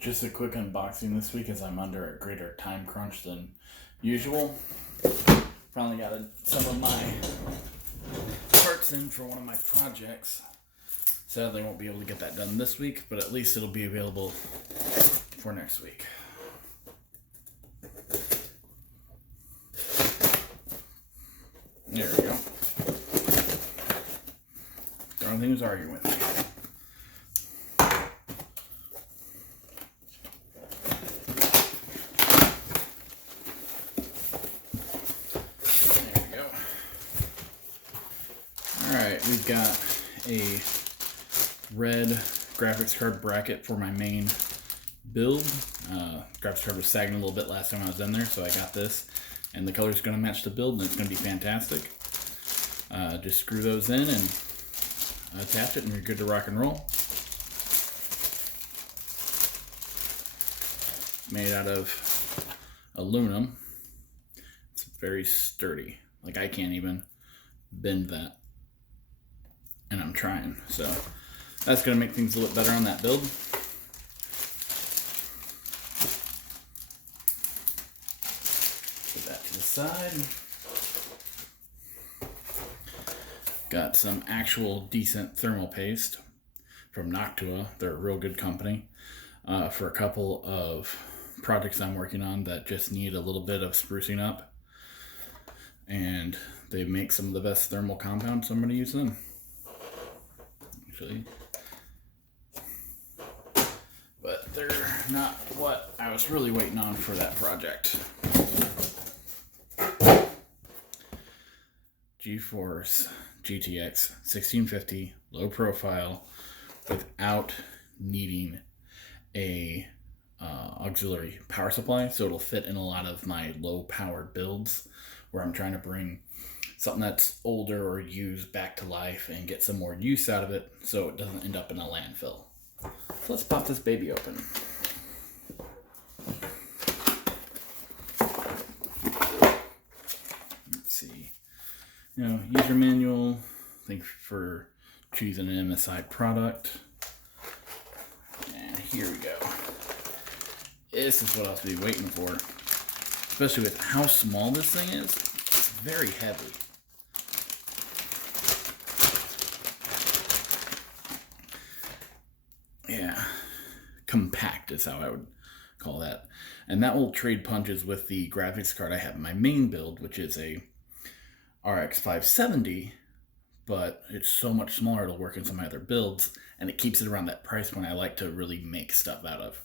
Just a quick unboxing this week as I'm under a greater time crunch than usual. Finally got some of my parts in for one of my projects. Sadly, I won't be able to get that done this week, but at least it'll be available for next week. There we go. The only thing was arguing with me. There we go. Alright, we've got a red graphics card bracket for my main build. Graphics card was sagging a little bit last time I was in there, so I got this. And the color's going to match the build, and it's going to be fantastic. Just screw those in and attach it, and you're good to rock and roll. Made out of aluminum. It's very sturdy. Like, I can't even bend that. And I'm trying. So that's going to make things a little better on that build. Put that to the side. Got some actual decent thermal paste from Noctua. They're a real good company for a couple of projects I'm working on that just need a little bit of sprucing up. And they make some of the best thermal compounds, so I'm going to use them. Actually. But they're not what I was really waiting on for that project. GeForce GTX 1650, low profile, without needing a auxiliary power supply, so it'll fit in a lot of my low powered builds where I'm trying to bring something that's older or used back to life and get some more use out of it so it doesn't end up in a landfill. So let's pop this baby open. Let's see. User manual. Thank you for choosing an MSI product. And here we go. This is what I was be waiting for. Especially with how small this thing is. It's very heavy. Yeah, compact is how I would call that. And that will trade punches with the graphics card I have in my main build, which is a RX 570, but it's so much smaller it'll work in some of my other builds, and it keeps it around that price point I like to really make stuff out of.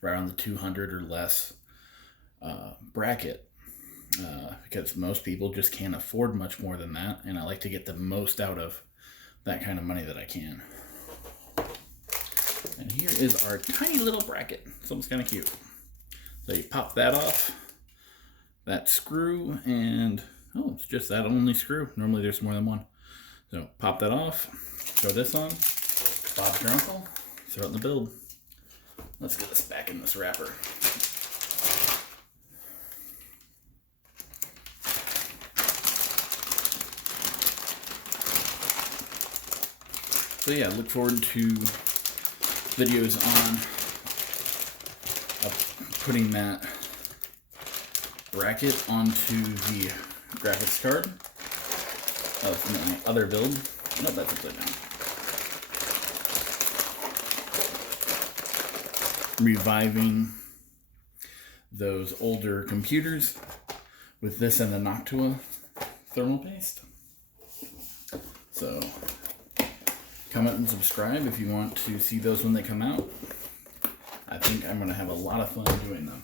Right around the 200 or less bracket, because most people just can't afford much more than that, and I like to get the most out of that kind of money that I can. And here is our tiny little bracket. Something's kind of cute. So you pop that off, that screw, and oh, it's just that only screw. Normally there's more than one. So pop that off, throw this on, Bob's your uncle, throw it in the build. Let's get this back in this wrapper. So yeah, look forward to videos on putting that bracket onto the graphics card of my other build. Nope, that's upside down. Reviving those older computers with this and the Noctua thermal paste. So comment and subscribe if you want to see those when they come out. I think I'm going to have a lot of fun doing them.